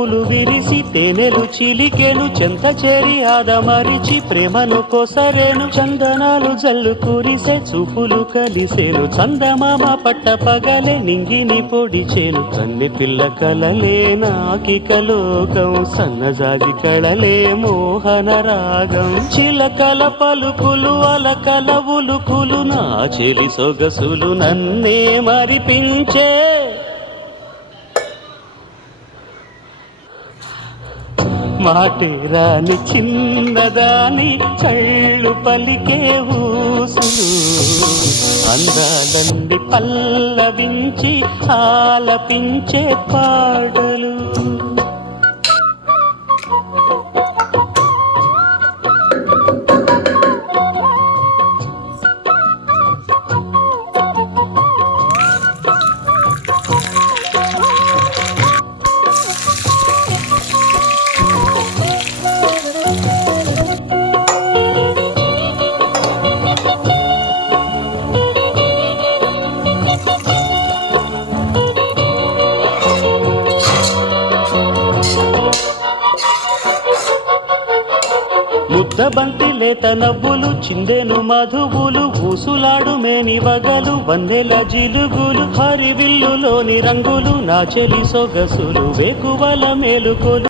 పూలు విరిసి తేనెలు చిలికెను చెంత చేరి ఆదమరిచి ప్రేమను కొసరేను చందనాలు జల్లు కురిసే చూపులు కలిసేను చందమామ పట్ట పగలే నింగిని పొడిచేను కన్నె పిల్ల కలలే నాకిక లోకం సన్నజాజి కళలే మోహన రాగం చిలకల పలుకులు అలకల ఉలుకులు నా చెలి సొగసులు నన్నే మరిపించే మాటే రాని చిన్నదాని చళ్ళు పలికే ఊసులు అందాలన్నీ పల్లవించి ఆలపించే పాటలు ముద్దబంతి లేత నవ్వులు చిందెను మధువులు ఊసులాడు మేని వగలు వన్నెల జిలుగులు హరివిల్లులోని రంగులు నా చెలి సొగసులు వేకువల మేలుకొలు